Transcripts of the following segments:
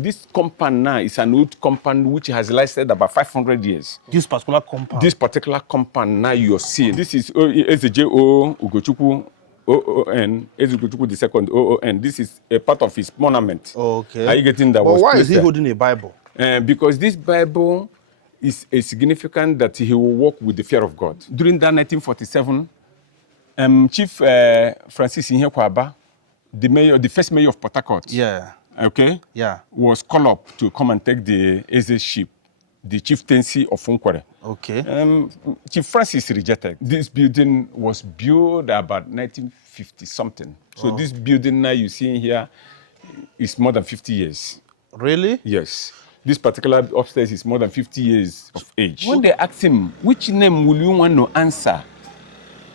This compound now is an old compound which has lasted about 500 years. This particular compound? This particular compound now you're seeing. This is Eze J.O. Ugochukwu, O-O-N, Eze Ugochukwu the second, O-O-N. This is a part of his monument. Okay. Are you getting that? But why is he holding a Bible? Because this Bible is a significant that he will walk with the fear of God. During that 1947, Chief Francis Nkwerre, the first mayor of Port Harcourt, okay, was called up to come and take the Eze ship, the chieftaincy of Nkwerre. Okay. Chief Francis rejected. This building was built about 1950 something. So this building now you see here is more than 50 years. Really? Yes. This particular upstairs is more than 50 years of age. When they asked him, which name will you want to answer?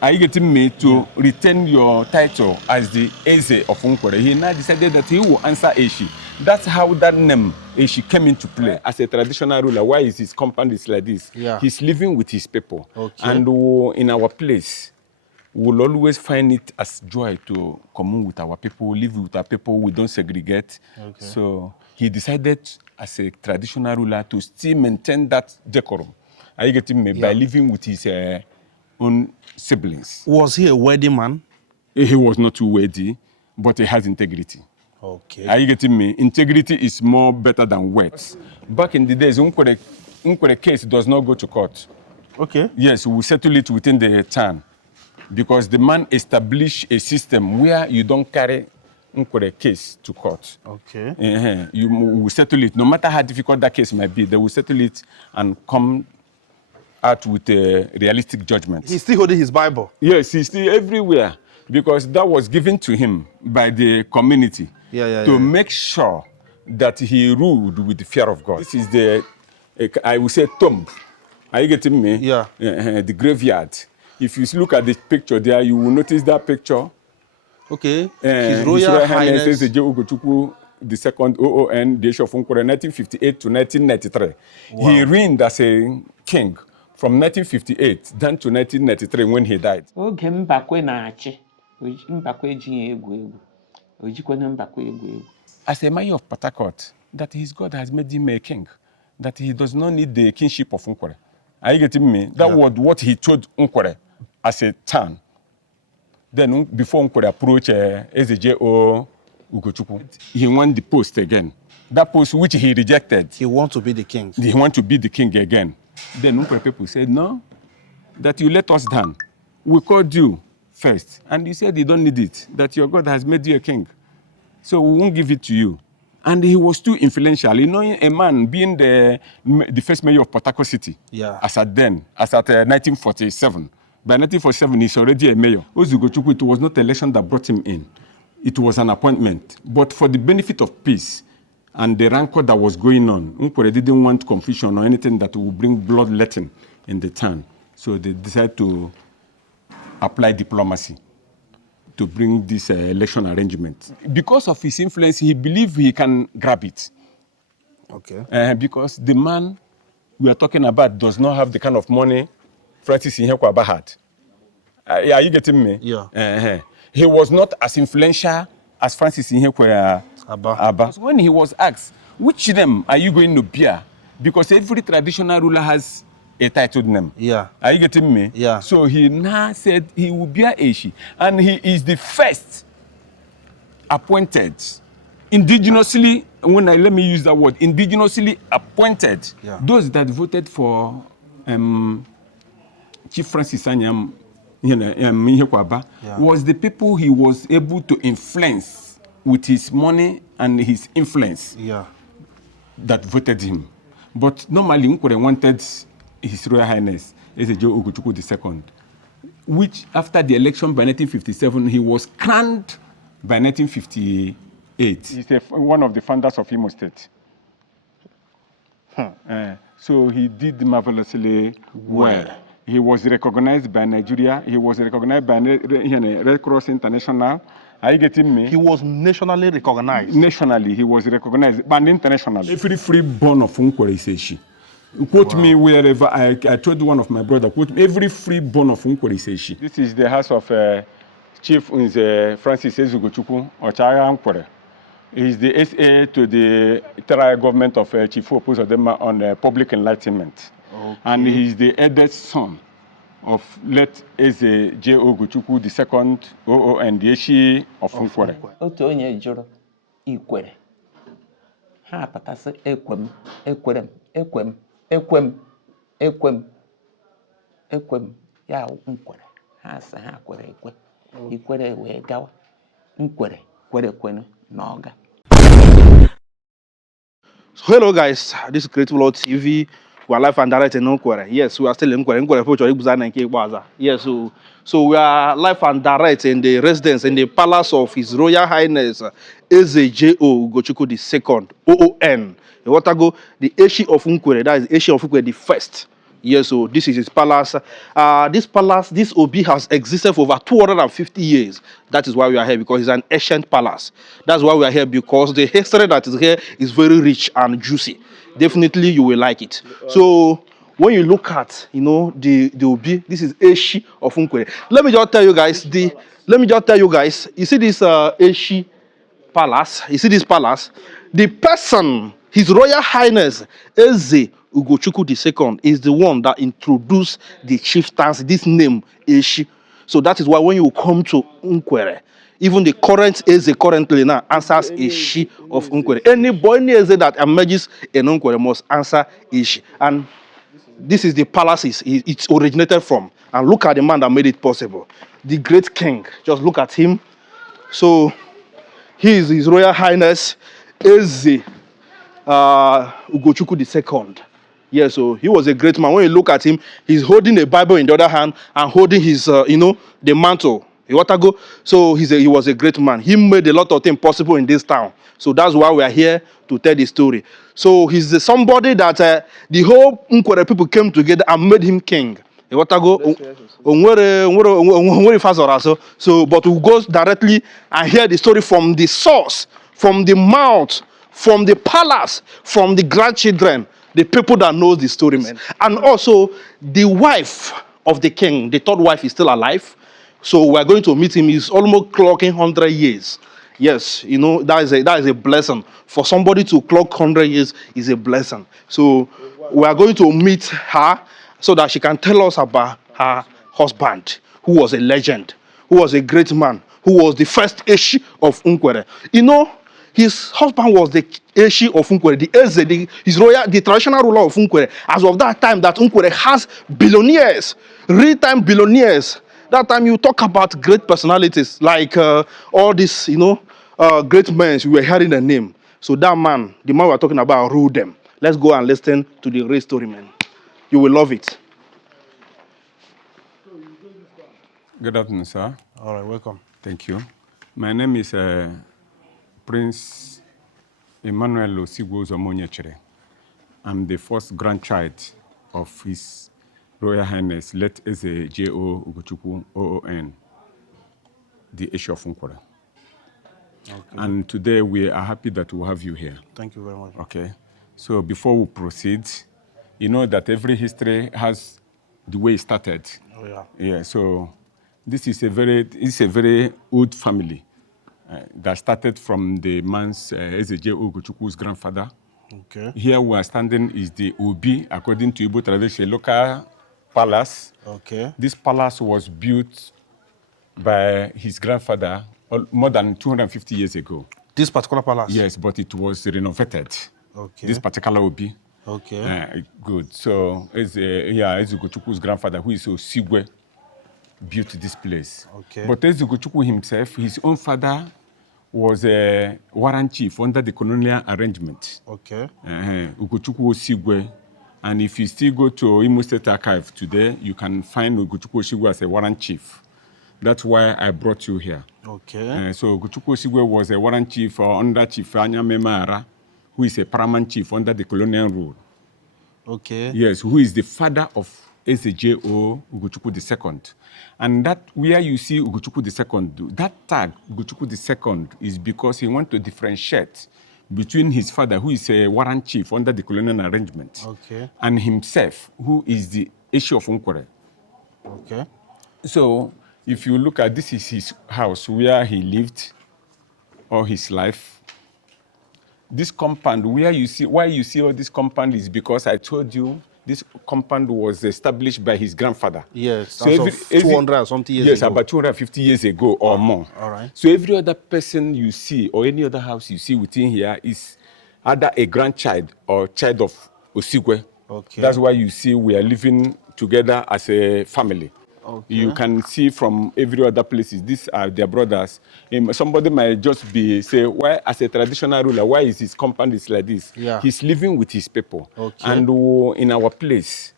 Are you getting me to retain your title as the Eze of Nkwerre? He now decided that he will answer Eshi. That's how that name Eshi came into play. As a traditional ruler, why is his compound is like this? He's living with his people. Okay. And in our place, we'll always find it as joy to commune with our people, live with our people, we don't segregate. Okay. So he decided as a traditional ruler to still maintain that decorum. Are you getting me? By living with his own siblings. Was he a worthy man? He was not too worthy, but he has integrity. Okay. Are you getting me? Integrity is more better than words. Back in the days, Nkwerre case does not go to court. Okay. Yes, we settle it within the town. Because the man established a system where you don't carry Nkwerre case to court. Okay. You will settle it. No matter how difficult that case might be, they will settle it and come out with a realistic judgment. He's still holding his Bible? Yes, he's still everywhere. Because that was given to him by the community to make sure that he ruled with the fear of God. This is the, I would say, tomb. Are you getting me? Yeah. The graveyard. If you look at the picture there, you will notice that picture. Okay. His Royal Highness Eze J.O. Ugochukwu, the second OON, the Eshi of Nkwerre, 1958 to 1993. Wow. He reigned as a king from 1958 down to 1993 when he died. Oge mbakwe na-achị, mbakwe ejighị egwu egwu. Ojikwana mbakwe egwu egwu. As a mayor of Port Harcourt, that his God has made him a king, that he does not need the kingship of Nkwerre. Are you getting me? That was what he told Nkwerre as a town. Then before Nkwerre approached Eze J.O. Ugochukwu, he won the post again. That post which he rejected. He wants to be the king. He wants to be the king again. Then Nkwerre people said, no, that you let us down. We called you first. And you said you don't need it, that your God has made you a king. So we won't give it to you. And he was too influential. You know, a man being the first mayor of Port Harcourt City, as at 1947. By 1947, he's already a mayor. Eze Ugochukwu, it was not election that brought him in. It was an appointment. But for the benefit of peace and the rancor that was going on, Nkwerre didn't want confusion or anything that would bring bloodletting in the town. So they decided to apply diplomacy to bring this election arrangement. Because of his influence, he believed he can grab it. Okay. Because the man we are talking about does not have the kind of money Francis Nkwerre had. Are you getting me? Yeah. He was not as influential as Francis Nkwerre. When he was asked, which name are you going to bear? Because every traditional ruler has a titled name. Yeah. Are you getting me? Yeah. So he now said he will bear Eshi. And he is the first appointed, indigenously, let me use that word, indigenously appointed, those that voted for Chief Francis Nkwerre was the people he was able to influence with his money and his influence that voted him. But normally, Nkwerre wanted His Royal Highness, Eze J.O. Ugochukwu II, which after the election by 1957, he was crowned by 1958. He's one of the founders of Imo State. So he did marvelously well. He was recognized by Nigeria. He was recognized by Red Cross International. Are you getting me? He was nationally recognized. Nationally, he was recognized, but internationally. Every freeborn of Nkwerre is Eshi. Quote me wherever, I told one of my brother, quote me, every freeborn of Nkwerre is Eshi. This is the house of Chief Francis Eze Ugochukwu, Nkwerre. He's the SA to the Terra government of Chief Opuzodema on public enlightenment. Okay. And he's the eldest son of late Eze J.O. Ugochukwu II, OON, the Eshi of Nkwerre. Otu onye jụrụ Ikwere. Ha apụtasị ekwem, ekwerem, ekwem, ekwem, ekwem, ekwem, ya Nkwere. Ha sị ha kwere ekwe. Ikwere wee gawa. Nkwere kwere kwenu n'ọga. So hello guys, this is Creative Lord TV. We are live and direct in Nkwerre. Yes, we are still in Nkwerre. Yes, so we are live and direct in the residence, in the palace of His Royal Highness Eze J.O. Ugochukwu II, OON. The Eshi of Nkwerre, that is Eshi of Nkwerre the first. Yes, so this is his palace. This Obi has existed for over 250 years. That is why we are here, because it's an ancient palace. That's why we are here, because the history that is here is very rich and juicy. Definitely you will like it. So when you look at, the Obi, this is Eshi of Nkwerre. Let me just tell you guys, you see this Eshi palace, the person, His Royal Highness Eze Ugochukwu II, is the one that introduced the chieftains this name Eshi. So that is why when you come to Nkwerre, even the current Eze currently now answers Eshi of Nkwerre. Any Eze that emerges in Nkwerre must answer Eshi. And this is the palace it's originated from. And look at the man that made it possible. The great king. Just look at him. So he is His Royal Highness Eze Ugochukwu II. Yeah, so he was a great man. When you look at him, he's holding a Bible in the other hand and holding his, the mantle. So he was a great man. He made a lot of things possible in this town. So that's why we are here to tell the story. So he's somebody that the whole Nkwerre people came together and made him king. So, but we go directly and hear the story from the source, from the mouth, from the palace, from the grandchildren, the people that know the story, man. And also the wife of the king, the third wife, is still alive. So we're going to meet him. He's almost clocking 100 years. Yes, that is a blessing. For somebody to clock 100 years is a blessing. So we are going to meet her so that she can tell us about her husband, who was a legend, who was a great man, who was the first Eshi of Nkwerre. His husband was the Eshi of Nkwerre, the Eze, the traditional ruler of Nkwerre. As of that time, that Nkwerre has billionaires, real-time billionaires. That time you talk about great personalities, like all these, great men, we were hearing the name. So that man, the man we're talking about, ruled them. Let's go and listen to the real story, man. You will love it. Good afternoon, sir. All right, welcome. Thank you. My name is Prince Emmanuel Osigwo Zomonyechere. I'm the first grandchild of His Royal Highness, late Eze J.O. Ugochukwu, OON, the Eshi of Nkwerre. Okay. And today we are happy that we have you here. Thank you very much. Okay. So before we proceed, you know that every history has the way it started. Oh, yeah. Yeah, so this is a very old family that started from the man's Eze J.O. Ugochukwu's grandfather. Okay. Here we are standing is the Obi, according to Igbo tradition, local palace. Okay. This palace was built by his grandfather more than 250 years ago. This particular palace? Yes, but it was renovated. Okay. This particular Obi. Okay. Good. So, Eze Ugochukwu's grandfather, who is Osigwe, built this place. Okay. But Eze Ugochukwu himself, his own father was a warrant chief under the colonial arrangement. Okay. Ugochukwu Osigwe. And if you still go to Imo State archive today, you can find Ugochukwu Osigwe as a warrant chief. That's why I brought you here. Okay. So Ugochukwu Osigwe was a warrant chief under Chief Anya Memara, who is a paramount chief under the colonial rule. Okay. Yes, who is the father of Eze J.O. Ugochukwu II. And that where you see Ugochukwu II, that tag Ugochukwu II is because he wanted to differentiate between his father, who is a warrant chief under the colonial arrangement, okay, and himself, who is the Eshi of Nkwerre. Okay. So if you look at this is his house where he lived all his life. this compound, why you see all this compound is because I told you this compound was established by his grandfather. Yes, so as of 200 or something years yes, ago. about 250 years ago or more. All right. So every other person you see or any other house you see within here is either a grandchild or child of Osigwe. Okay. That's why you see we are living together as a family. Okay. You can see from every other places, these are their brothers. Somebody might just say, why, as a traditional ruler, why is his compound is like this? Yeah. He's living with his people. Okay. And in our place,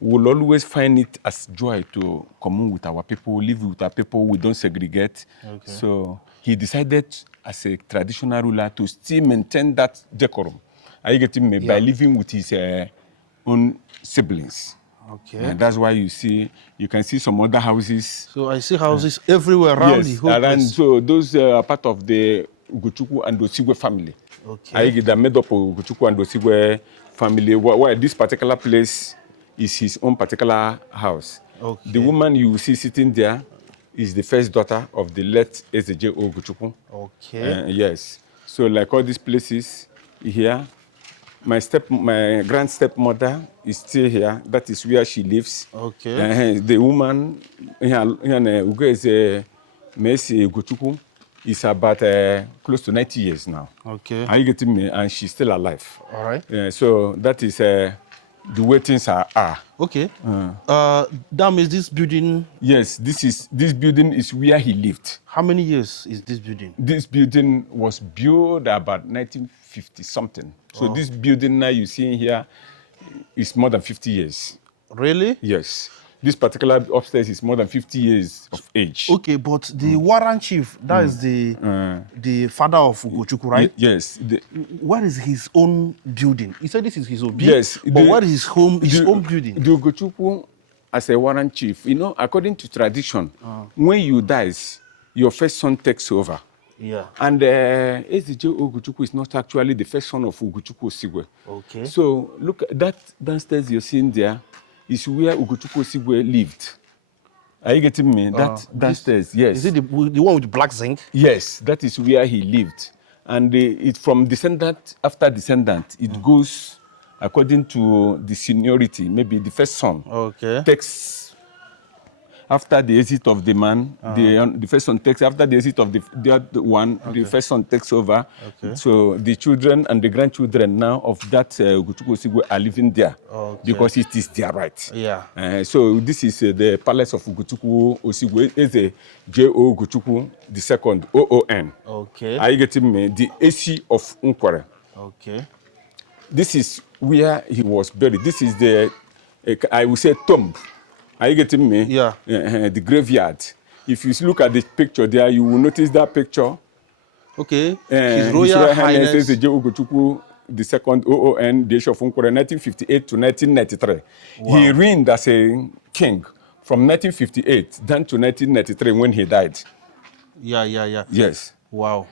we'll always find it as joy to commune with our people, live with our people, we don't segregate. Okay. So he decided as a traditional ruler to still maintain that decorum. Are you getting me? Yeah. By living with his own siblings. Okay. And that's why you can see some other houses. So I see houses everywhere around the whole place. So those are part of the Ugochukwu and Osigwe family. Okay. They're made up of Ugochukwu and Osigwe family. Why this particular place is his own particular house. Okay. The woman you see sitting there is the first daughter of the late Eze J.O. Ugochukwu. Okay. Yes. So like all these places here, my grand stepmother is still here. That is where she lives. Okay. The woman Ugo is Messi Ugochukwu is about close to 90 years now. Okay. Are you getting me? And she's still alive. All right. So that is the way things are. Okay. That means this building. Yes, this building is where he lived. How many years is this building? This building was built about 1950 something. So this building now you see here is more than 50 years. Really? Yes. This particular upstairs is more than 50 years of age. Okay, but the warrant chief, that is the father of Ugochukwu, right? Yes. What is his own building? He said this is his own building. Yes. But what is his own building? The Ugochukwu, as a warrant chief, according to tradition, when you die, your first son takes over. Yeah. And Eze J.O. Ugochukwu is not actually the first son of Ugochukwu Osigwe. Okay. So look, that downstairs you're seeing there is where Ugochukwu Osigwe lived. Are you getting me? That downstairs, yes. Is it the one with the black zinc? Yes, that is where he lived. And it from descendant after descendant, it goes according to the seniority. Maybe the first son takes. After the exit of the man, the first son takes. After the exit of the other one, the first son takes over. Okay. So the children and the grandchildren now of that Ugochukwu Osigwe are living there because it is their right. Yeah. So this is the palace of Ugochukwu Osigwe. Eze J.O. Ugochukwu II, OON. Okay. Are you getting me? The Eshi of Nkwerre. Okay. This is where he was buried. This is the, I would say, tomb. Are you getting me? Yeah. The graveyard. If you look at the picture there, you will notice that picture. Okay. His Royal Highness Eze J.O. Ugochukwu II, OON, the Eshi of Nkwerre, 1958 to 1993. Wow. He reigned as a king from 1958 down to 1993 when he died. Yeah. Yes. Wow.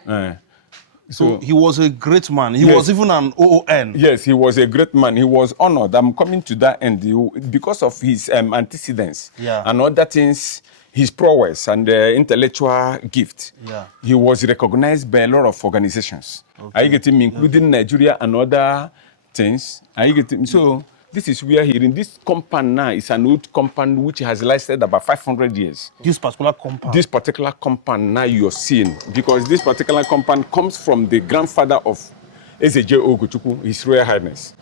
So he was a great man. He was even an OON. Yes, he was a great man. He was honored. I'm coming to that end. Because of his antecedents and other things, his prowess and intellectual gift, he was recognized by a lot of organizations. Are you getting me? Including Nigeria and other things. Are you getting me? So this is where this compound now is an old compound which has lasted about 500 years. This particular compound? This particular compound now you're seeing, because this particular compound comes from the grandfather of Eze J.O. Ugochukwu, His Royal Highness.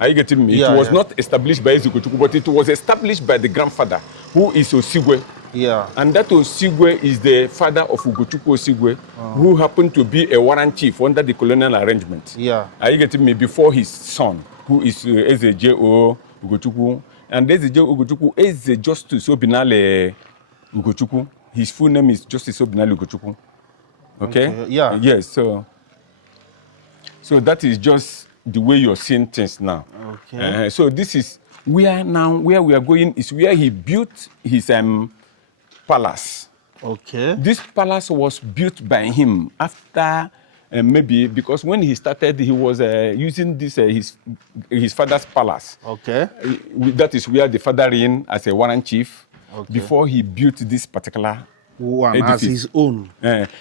Are you getting me? It was not established by Eze Ugochukwu, but it was established by the grandfather, who is Osigwe. Yeah. And that Osigwe is the father of Ugochukwu Osigwe, who happened to be a warrant chief under the colonial arrangement. Yeah. Are you getting me? Before his son, who is Eze J.O. Ugochukwu. And Eze J.O. Ugochukwu is Justus Obinali Ugochukwu. His full name is Justus Obinali Ugochukwu. Okay? Yeah. Yes, so that is just the way you're seeing things now. Okay. So this is where we are going is where he built his palace. Okay. This palace was built by him after maybe because when he started, he was using this his father's palace. Okay. That is where the father reigned as a warrant chief before he built this particular one edifice. As his own.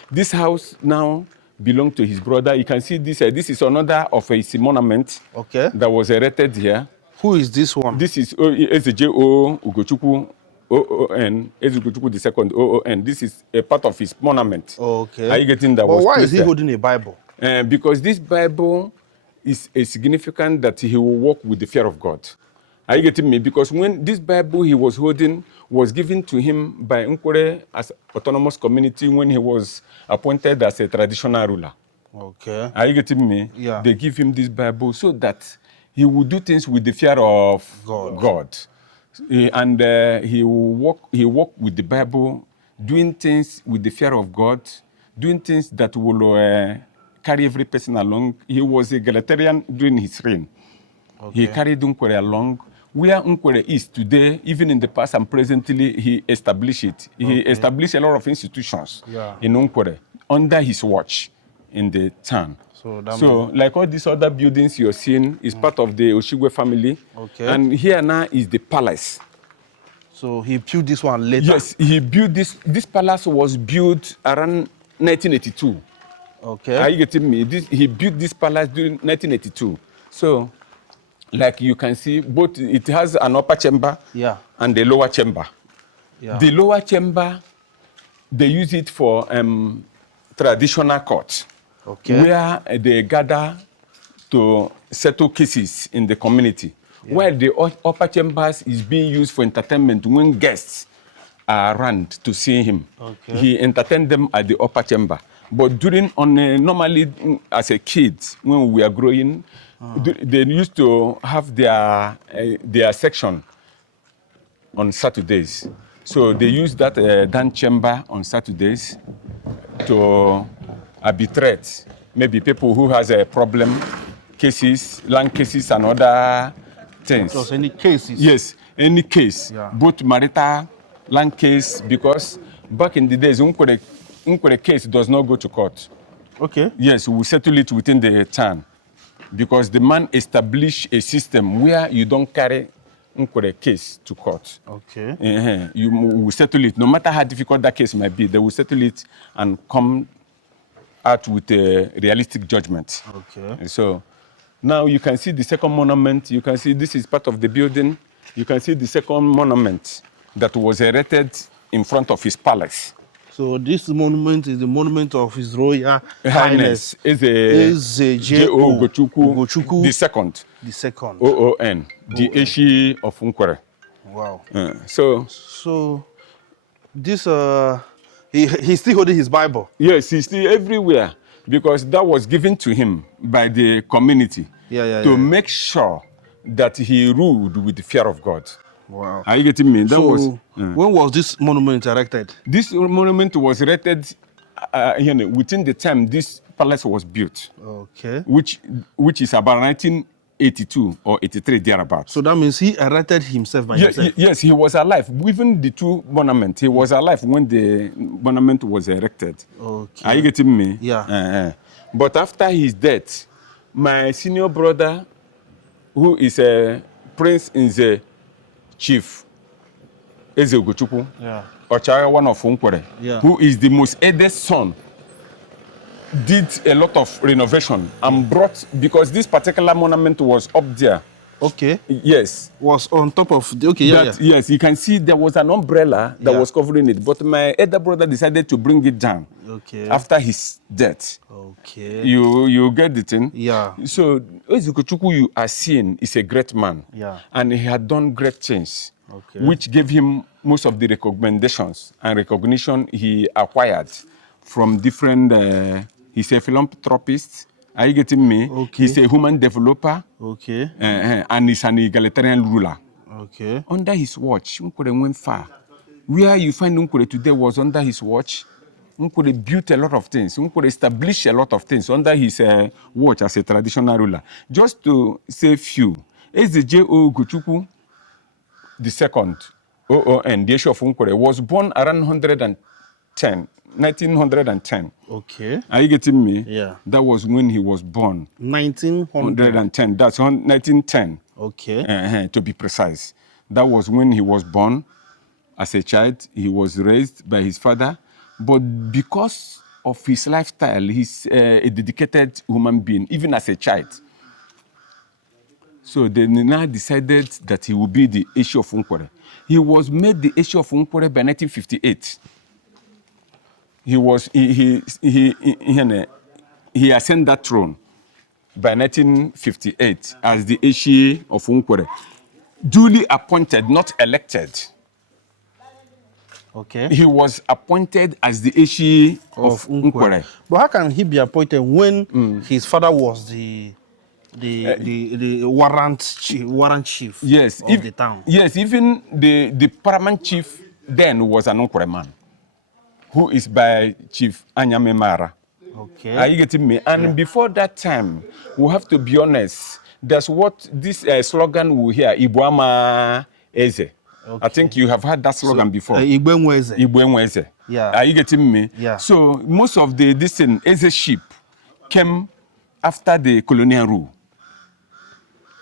This house now, belonged to his brother. You can see this. This is another of his monument that was erected here. Who is this one? This is Eze J.O. Ugochukwu, O-O-N, Eze Ugochukwu II, O-O-N. This is a part of his monument. Okay. Are you getting that? But was why is he there? holding a Bible? Because this Bible is a significant that he will walk with the fear of God. Are you getting me? Because when this Bible he was holding was given to him by Nkwerre as autonomous community when he was appointed as a traditional ruler. Okay. Are you getting me? Yeah. They give him this Bible so that he will do things with the fear of God. And he will walk with the Bible, doing things with the fear of God, doing things that will carry every person along. He was a egalitarian during his reign. He carried Nkwerre along. Where Nkwerre is today, even in the past and presently, he established it. He established a lot of institutions in Nkwerre under his watch in the town. So like all these other buildings you're seeing is part of the Oshigwe family. And here now is the palace. So he built this one later? Yes, he built this. This palace was built around 1982. Are you getting me? He built this palace during 1982. So, like you can see, both it has an upper chamber and a lower chamber. The lower chamber, they use it for traditional court, where they gather to settle cases in the community. While the upper chambers is being used for entertainment when guests are around to see him. He entertained them at the upper chamber. But normally as a kid, when we were growing, they used to have their section on Saturdays. So they use that dance chamber on Saturdays to arbitrate maybe people who has a problem, cases, land cases and other things. Just any cases? Yes, any case, both marital, land case, because back in the days, Nkwerre case does not go to court. Yes, we settle it within the town because the man established a system where you don't carry Nkwerre case to court. You will settle it, no matter how difficult that case might be, they will settle it and come out with a realistic judgment. So now you can see the second monument. You can see this is part of the building. You can see the second monument that was erected in front of his palace. So this monument is the monument of His Royal Highness Eze J.O. Ugochukwu the second. O-O-N, the Eshi of Nkwerre. Wow. So this he's still holding his Bible. Yes, he's still everywhere because that was given to him by the community to make sure that he ruled with the fear of God. Wow. Are you getting me? When was this monument erected? This monument was erected within the time this palace was built. Which is about 1982 or 83 thereabouts. So that means he erected himself by himself? Yes, he was alive. Even the two monuments, he was alive when the monument was erected. Are you getting me? Yeah. But after his death, my senior brother, who is a prince in the chief, Eze Ugochukwu, one of Nkwerre, who is the most eldest son, did a lot of renovation and brought, because this particular monument was up there. Yes. Was on top of the, Yes, you can see there was an umbrella that was covering it, but my elder brother decided to bring it down after his death. You get the thing? Yeah. So Eze Ugochukwu you are seeing is a great man. And he had done great things, which gave him most of the recommendations and recognition he acquired from different, he's a philanthropist. Are you getting me? He's a human developer. And he's an egalitarian ruler. Under his watch, Nkwerre went far. Where you find Nkwerre today was under his watch. Nkwerre built a lot of things. Nkwerre established a lot of things under his watch as a traditional ruler. Just to say few, Eze J.O. Ugochukwu II, O-O-N, the Eshi of Nkwerre, was born around 1910. Are you getting me? Yeah. That was when he was born. 1910. That's 1910. To be precise. That was when he was born. As a child, he was raised by his father. But because of his lifestyle. He's a dedicated human being, even as a child. So they now decided that he would be the Eshi of Nkwerre. He was made the Eshi of Nkwerre by 1958. He ascended that throne by 1958 as the Eshi of Nkwerre, duly appointed, not elected. Okay. He was appointed as the Eshi of Nkwerre. But how can he be appointed when his father was the warrant chief Yes, of the town? Yes, even the paramount chief then was an Nkwerre man, who is by Chief Anyame Mara. Okay. Are you getting me? And before that time, we have to be honest. That's what this slogan we hear, Ibuama Eze. Okay. I think you have heard that slogan before. Igbo Eze. Igbo Eze. Yeah. Are you getting me? Yeah. So most of this thing, Eze ship came after the colonial rule.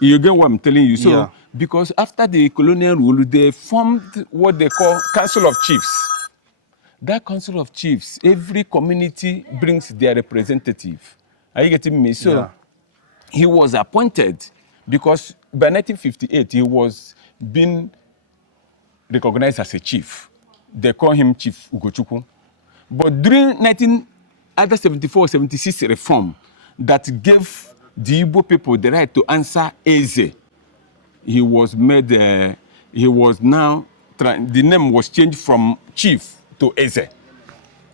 You get what I'm telling you? So because after the colonial rule, they formed what they call Council of Chiefs. That Council of Chiefs, every community brings their representative. Are you getting me? So he was appointed because by 1958, he was being recognized as a chief. They call him Chief Ugochukwu. But during 1974-76 reform that gave the Igbo people the right to answer Eze, he was made, the name was changed from chief to Eze.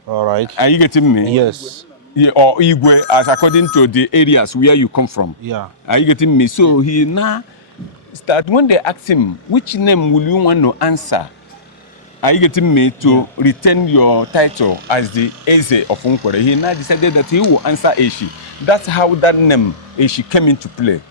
All right. Are you getting me? Yes. Or Igwe, as according to the areas where you come from. Yeah. Are you getting me? So he now start, when they ask him, which name will you want to answer? Are you getting me? To retain your title as the Eze of Nkwerre. He now decided that he will answer Eshi. That's how that name Eshi came into play.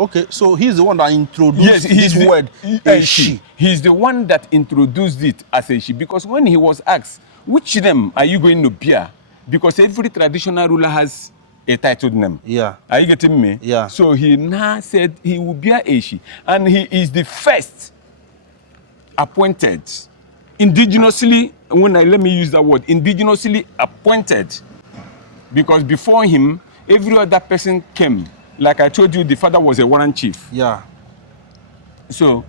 Okay, so he's the one that introduced this word, Eshi. He's the one that introduced it as Eshi, because when he was asked, which name are you going to bear? Because every traditional ruler has a titled name. Yeah. Are you getting me? Yeah. So he now said he will bear Eshi, and he is the first appointed, indigenously, let me use that word, indigenously appointed, because before him, every other person came. Like I told you, the father was a warrant chief. Yeah. So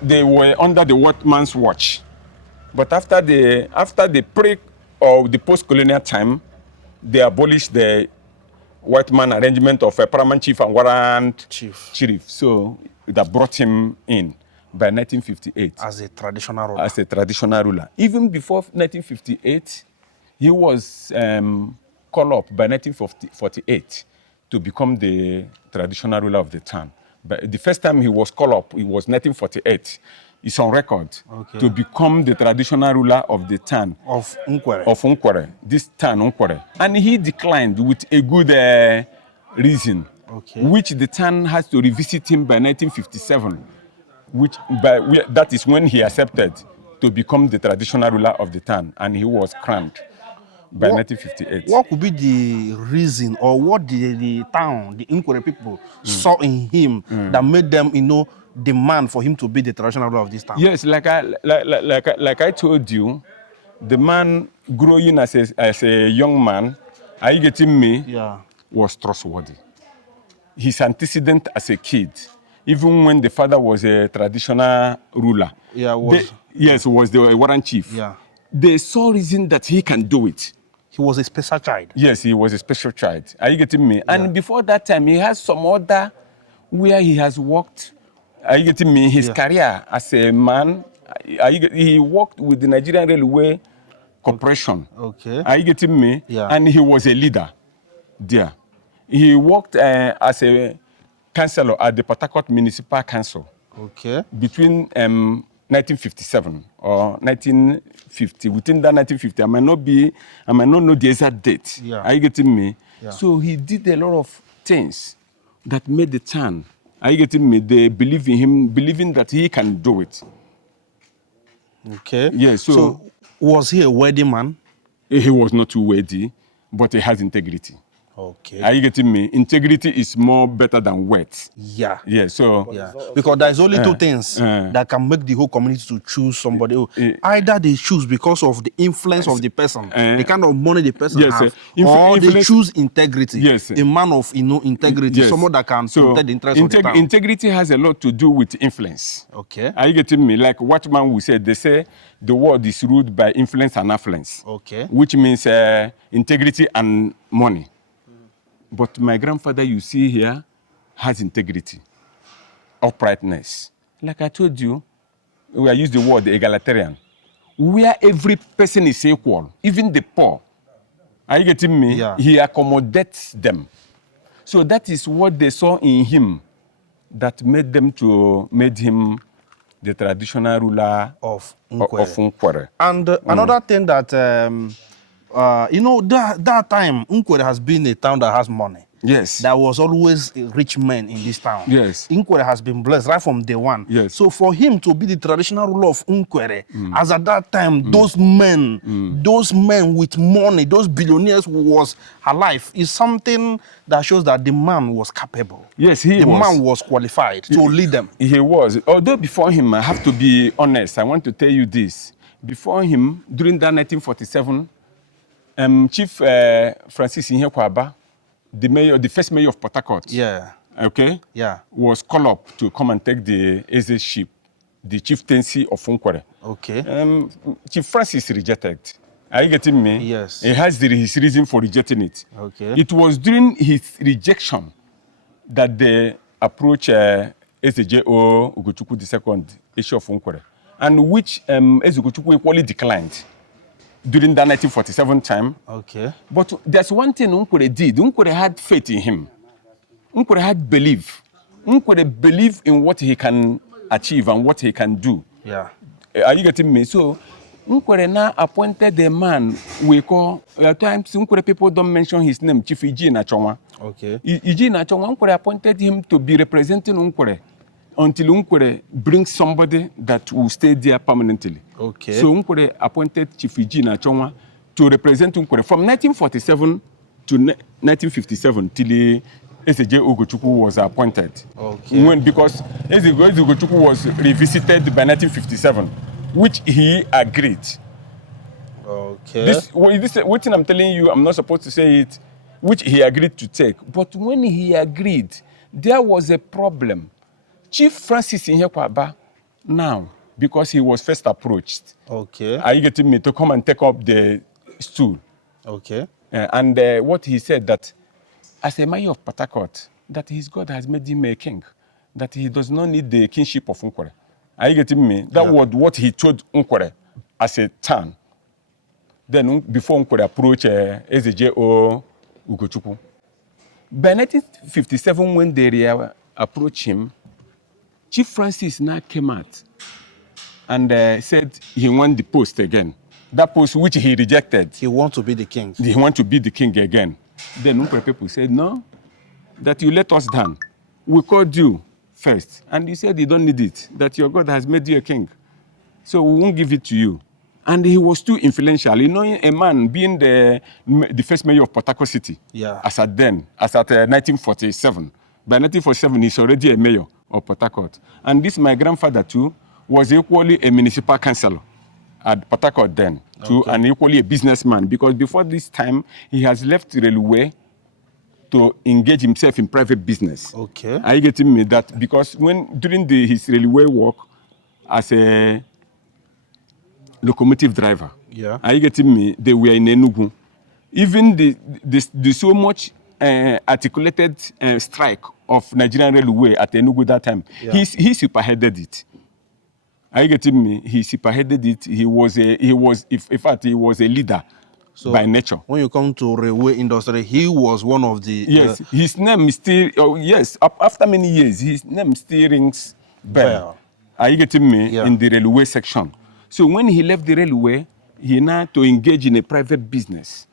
they were under the white man's watch. But after the pre or the post-colonial time, they abolished the white man arrangement of a paramount chief and warrant chief. So that brought him in by 1958. As a traditional ruler. As a traditional ruler. Even before 1958, he was called up by 1948 to become the traditional ruler of the town. But the first time he was called up, it was 1948. It's on record to become the traditional ruler of the town. Of Nkwerre. Of Nkwerre, this town, Nkwerre. And he declined with a good reason, which the town has to revisit him by 1957, that is when he accepted to become the traditional ruler of the town, and he was crowned. By 1958. What could be the reason, or what did the town, the Nkwerre people, saw in him that made them, demand for him to be the traditional ruler of this town? Yes, like I told you, the man growing as a young man, are you getting me? Yeah. Was trustworthy. His antecedent as a kid, even when the father was a traditional ruler. Yeah, was the warrant chief. Yeah. They saw reason that he can do it. He was a special child. Yes, he was a special child. Are you getting me? Yeah. And before that time, he has some other where he has worked. Are you getting me? His career as a man, he worked with the Nigerian Railway Corporation. Okay. Are you getting me? Yeah. And he was a leader there. He worked as a councillor at the Port Harcourt Municipal Council. Okay. Between 1957 or 1950, within that 1950, I might not know the exact date. Yeah. Are you getting me? Yeah. So he did a lot of things that made the town. Are you getting me? They believe in him, believing that he can do it. Okay. Yeah. So was he a worthy man? He was not too worthy, but he has integrity. Okay. Are you getting me? Integrity is more better than words. Yeah. Yeah, so... Yeah. Because there's only two things that can make the whole community to choose somebody. Either they choose because of the influence of the person, the kind of money the person has, or they choose integrity. Yes. A man of integrity, someone that can protect the interest of the town. Integrity has a lot to do with influence. Okay. Are you getting me? Like Watchman will say, they say the world is ruled by influence and affluence. Okay. Which means integrity and money. But my grandfather, you see here, has integrity, uprightness. Like I told you, we use the word egalitarian, where every person is equal, even the poor. Are you getting me? Yeah. He accommodates them. So that is what they saw in him that made him the traditional ruler of Nkwerre. And another thing that, that time, Nkwerre has been a town that has money. Yes. There was always rich men in this town. Yes. Nkwerre has been blessed right from day one. Yes. So for him to be the traditional ruler of Nkwerre, as at that time, those men with money, those billionaires who was alive, is something that shows that the man was capable. Yes, the man was qualified to lead them. He was. Although before him, I have to be honest, I want to tell you this. Before him, during that 1947, Chief Francis Nkwerre, the first mayor of Port Harcourt, okay, was called up to come and take the Eze ship, the chieftaincy of Nkwerre. Okay. Chief Francis rejected. Are you getting me? Yes. He has his reason for rejecting it. Okay. It was during his rejection that they approached Eze J.O. Ugochukwu II, Eshi of Nkwerre, and which Eze Ugochukwu equally declined during that 1947 time. Okay. But there's one thing Nkwerre did. Nkwerre had faith in him. Nkwerre had belief. Nkwerre believed in what he can achieve and what he can do. Yeah. Are you getting me? So Nkwerre now appointed a man we call, at times Nkwerre people don't mention his name, Chief Eze J.O. Okay. Eze J.O, Nkwerre appointed him to be representing Nkwerre until Nkwerre brings somebody that will stay there permanently. Okay. So Nkwerre appointed Chief Eze J.O to represent Nkwerre from 1947 to 1957 till Eze Ugochukwu was appointed. Okay. Because Eze Ugochukwu was revisited by 1957, which he agreed. Okay. What I'm telling you, I'm not supposed to say it, which he agreed to take. But when he agreed, there was a problem. Chief Francis Nkwerre now, because he was first approached. Okay. Are you getting me? To come and take up the stool. Okay. And what he said that, as a mayor of Port Harcourt, that his God has made him a king, that he does not need the kingship of Nkwerre. Are you getting me? That was what he told Nkwerre as a town. Then before Nkwerre approached Eze J.O. Ugochukwu. By 1957, when they approached him, Chief Francis now came out and said he wants the post again. That post which he rejected. He wants to be the king. He wants to be the king again. Then Nkwerre people said, no, that you let us down. We called you first. And you said you don't need it, that your God has made you a king. So we won't give it to you. And he was too influential. You know, a man being the first mayor of Port Harcourt City, as at 1947. By 1947, he's already a mayor of Port Harcourt. And this, my grandfather too, was equally a municipal councillor at Port Harcourt then, too, and equally a businessman, because before this time, he has left railway to engage himself in private business. Okay. Are you getting me? That because during his railway work as a locomotive driver, are you getting me? They were in Enugu. Even the so much articulated strike of Nigerian Railway at Enugu that time, he spearheaded it. Are you getting me? He spearheaded it. He was a leader by nature. When you come to railway industry, he was one of the... Yes, his name is still, after many years, his name still rings bell. Are you getting me? In the railway section. So when he left the railway, he now to engage in a private business.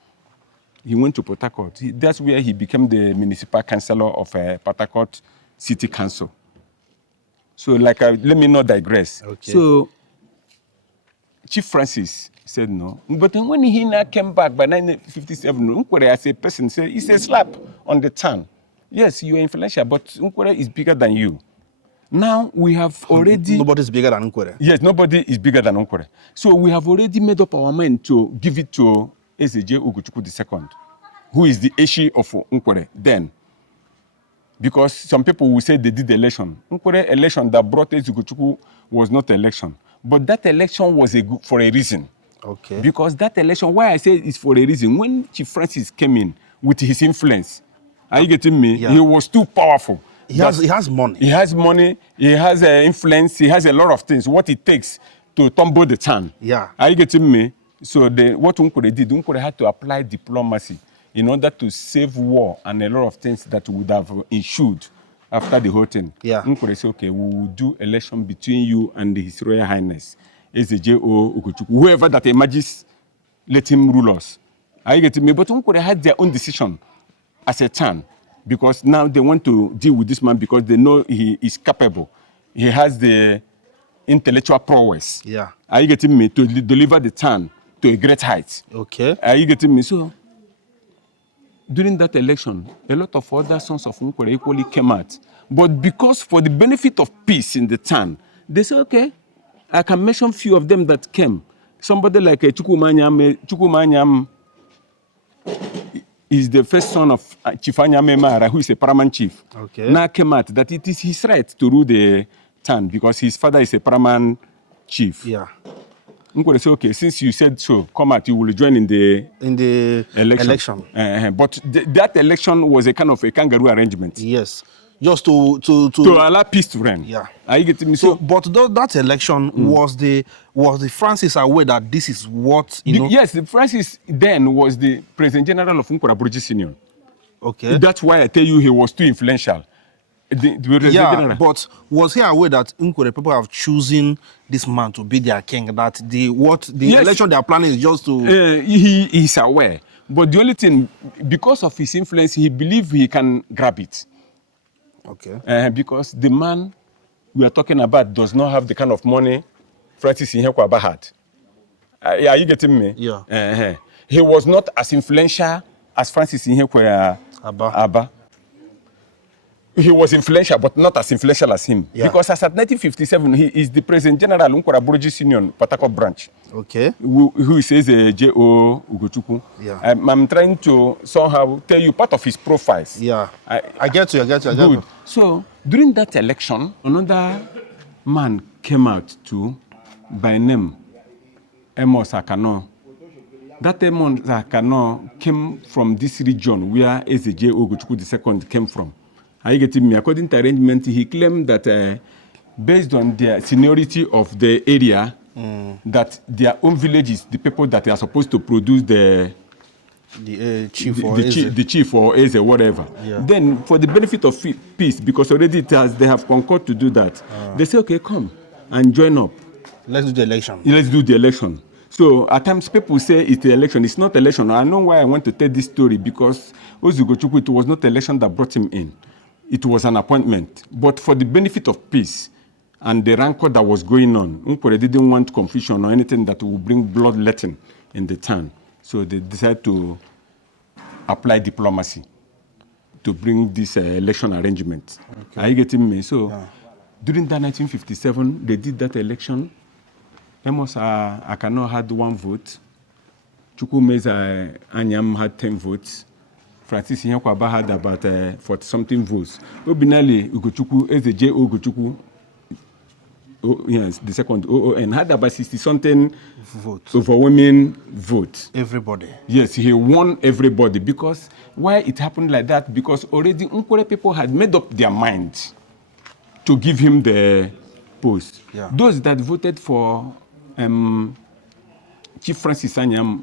He went to Port Harcourt. That's where he became the municipal councillor of Port Harcourt City Council. So let me not digress. Okay. So Chief Francis said no. But when he now came back by 1957, Nkwerre as a person said, it's a slap on the tongue. Yes, you are influential, but Nkwerre is bigger than you. Now we have already... Nobody's bigger than Nkwerre. Yes, nobody is bigger than Nkwerre. So we have already made up our mind to give it to Eze J.O. Ugochukwu II, who is the Eshi of Nkwerre then. Because some people will say they did the election. Nkwerre election that brought Eze Ugochukwu was not election. But that election was for a reason. Okay. Because that election, why I say it's for a reason, when Chief Francis came in with his influence, are you getting me? Yeah. He was too powerful. He has money. He has money, he has influence, he has a lot of things, what it takes to tumble the town. Yeah. Are you getting me? So what Nkwerre did, Nkwerre had to apply diplomacy in order to save war and a lot of things that would have ensued after the whole thing. Yeah. Nkwerre said, okay, we will do election between you and His Royal Highness, Eze J.O. Ugochukwu. Whoever that emerges, let him rule us. Are you getting me? But Nkwerre had their own decision as a town, because now they want to deal with this man because they know he is capable. He has the intellectual prowess. Yeah. Are you getting me? To deliver the town to a great height. Okay. Are you getting me? So, during that election, a lot of other sons of Nkwerre equally came out. But because for the benefit of peace in the town, they said, okay, I can mention few of them that came. Somebody like Chukwumanyam is the first son of Chief Anyame Mara, who is a paramount chief. Okay. Now came out that it is his right to rule the town because his father is a paramount chief. Yeah. Nkwerre said, okay, since you said so, come out, you will join in the election. But that election was a kind of a kangaroo arrangement. Yes. Just to allow peace to reign. Yeah. Are you getting me? So, but that election was the Francis aware that this is what you know? Yes, the Francis then was the President General of Nkwerre Aborigines Union. Okay. That's why I tell you he was too influential. Yeah, but was he aware that Nkwerre people have chosen this man to be their king? That the election they are planning is just to... He is aware. But the only thing, because of his influence, he believes he can grab it. Okay. Because the man we are talking about does not have the kind of money Francis Nkwerre had. Are you getting me? Yeah. He was not as influential as Francis Nkwerre Abba. He was influential, but not as influential as him. Yeah. Because as at 1957, he is the President General Nkwerre Aborigines Union, Port Harcourt Branch. Okay. Who says J.O. Ugochukwu. Yeah. I'm trying to somehow tell you part of his profiles. Yeah. I get you. Good. So, during that election, another man came out too, by name Imo State. That Imo State came from this region where Eze J.O. Ugochukwu II came from. Are you getting me? According to arrangement, he claimed that based on the seniority of the area, that their own villages, the people that are supposed to produce the chief or Eze, whatever. Yeah. Then, for the benefit of peace, because already they have concurred to do that, they say, okay, come and join up. Let's do the election. Let's do the election. So at times people say it's the election. It's not election. I know why I want to tell this story, because Eze Ugochukwu, it was not the election that brought him in. It was an appointment. But for the benefit of peace and the rancor that was going on, Nkwerre didn't want confusion or anything that would bring bloodletting in the town. So they decided to apply diplomacy to bring this election arrangement. Okay. Are you getting me? So during that 1957, they did that election. Amos Akano had 1 vote. Chukwumeza Anyam had 10 votes. Francis Nkwerre had about 40-something votes. Obinali Ugochukwu, Eze J.O. Ugochukwu, yes, the second OON, had about 60-something votes. Overwhelming votes. Everybody. Yes, he won everybody. Because why it happened like that? Because already Nkwerre people had made up their minds to give him the post. Yeah. Those that voted for Chief Francis Anyam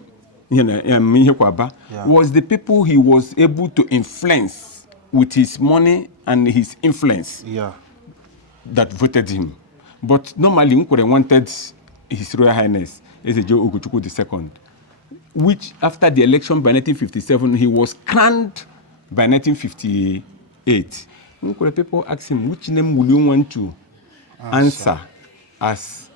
was the people he was able to influence with his money and his influence that voted him. But normally, Nkwerre wanted His Royal Highness, Eze J.O. Ugochukwu II, which after the election by 1957, he was crowned by 1958. Nkwerre people asked him, which name will you want to answer as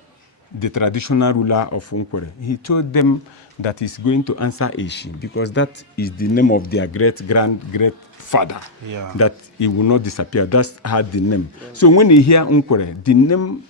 the traditional ruler of Nkwerre. He told them that he's going to answer Eshi because that is the name of their great-great-great-father. Yeah. That he will not disappear. That's had the name. So when you hear Nkwerre, the name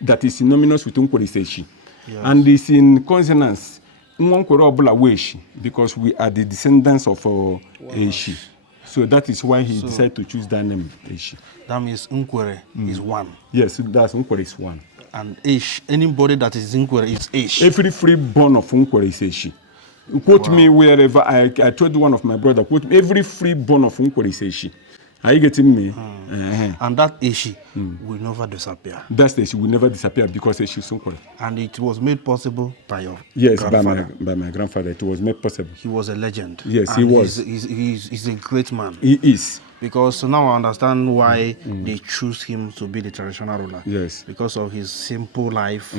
that is synonymous with Nkwerre is Eshi. Yes. And it's in consonance because we are the descendants of Eshi. So that is why he decided to choose that name, Eshi. That means Nkwerre is one. Yes, that's Nkwerre is one. And Esh, anybody that is Nkwerre is Esh. Every freeborn of Nkwerre is Eshi. Quote me wherever, I told one of my brother, quote me, every freeborn of Nkwerre is Eshi. Are you getting me? And that Eshi will never disappear. That Eshi will never disappear because Eshi is Nkwerre. And it was made possible by your grandfather. By my grandfather. It was made possible. He was a legend. Yes, and he was. He's a great man. He is. Because now I understand why they choose him to be the traditional ruler. Yes. Because of his simple life,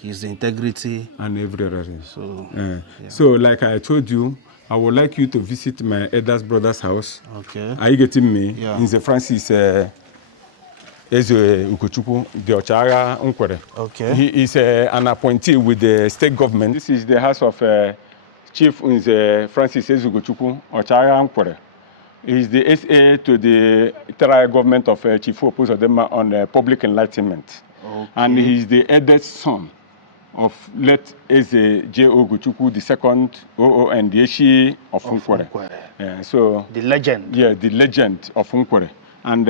his integrity. And every other thing. So, so, like I told you, I would like you to visit my eldest brother's house. Okay. Are you getting me? Yeah. In the Francis Eze Ugochukwu, the Ochara Nkwerre. Okay. He is an appointee with the state government. This is the house of Chief Francis Eze Ugochukwu, Ochara Nkwerre. He is the SA to the Terra government of Chief Opusodema on public enlightenment. Okay. And he is the eldest son of late Eze J.O. the second OON, the Eshi of Nkwerre. So the legend. Yeah, the legend of Nkwerre. And